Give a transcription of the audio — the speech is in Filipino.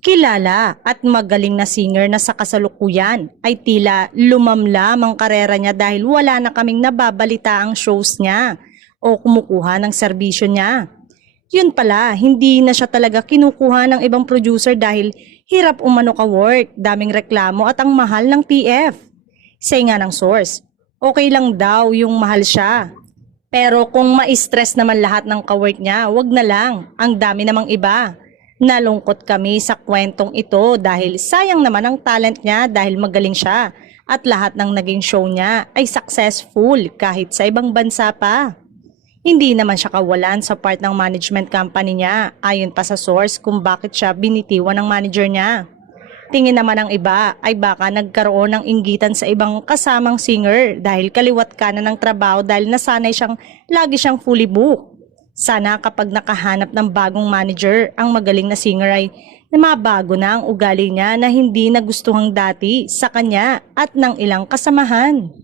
Kilala at magaling na singer na sa kasalukuyan ay tila lumamlam ang karera niya dahil wala na kaming nababalita ang shows niya o kumukuha ng serbisyo niya. Yun pala, hindi na siya talaga kinukuha ng ibang producer dahil hirap umano ka work, daming reklamo at ang mahal ng TF. Say nga ng source, okay lang daw yung mahal siya. Pero kung ma-stress naman lahat ng kawork niya, wag na lang, ang dami namang iba. Nalungkot kami sa kwentong ito dahil sayang naman ang talent niya dahil magaling siya at lahat ng naging show niya ay successful kahit sa ibang bansa pa. Hindi naman siya kawalan sa part ng management company niya ayon pa sa source kung bakit siya binitiwan ng manager niya. Tingin naman ng iba ay baka nagkaroon ng inggitan sa ibang kasamang singer dahil kaliwat kanan ng trabaho dahil nasanay siyang lagi siyang fully booked. Sana kapag nakahanap ng bagong manager, ang magaling na singer ay mabago na ang ugali niya na hindi nagustuhang dati sa kanya at ng ilang kasamahan.